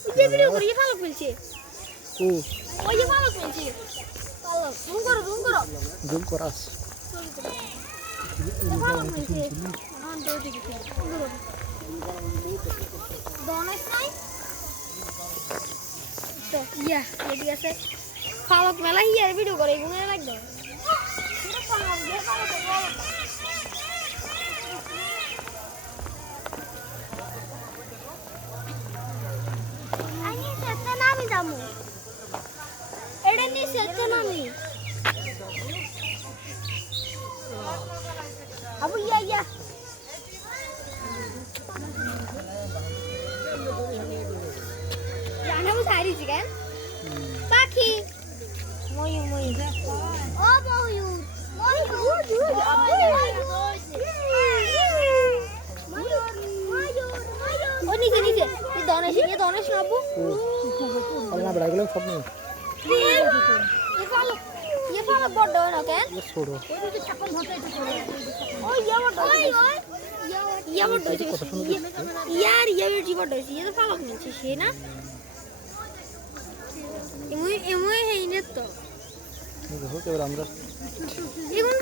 ये वीडियो करो ये फालक मिलছে ও ওই যে ফালক মিলছে ফালক জুম করো জুম করাস ফালক মিলছে অন তো দিকে দোনেস নাই তো ইয়া এদিকে আছে ফালক মেলা হিয়ার ভিডিও করে এগুলো লাগবে পুরো ফালক দিয়ে ফালক আমি সেটা নামি দামু এটা নি সেটা নামি আবু ইয়া জানা মু সারি চিকেন পাখি ময়ূর ও ময়ূর ও নিচে এই দনেশ নাবু আল্লাহ বড়াগুলো সব নেই ये फालक बड़ है ना केन ये छोड़ो ओ ये बड़ ये बड़ यार ये बेटी बड़ है ये तो फालक मिलছে সে না এমই এমই হেইনে তো দেখো কেবল আমরা এগুলো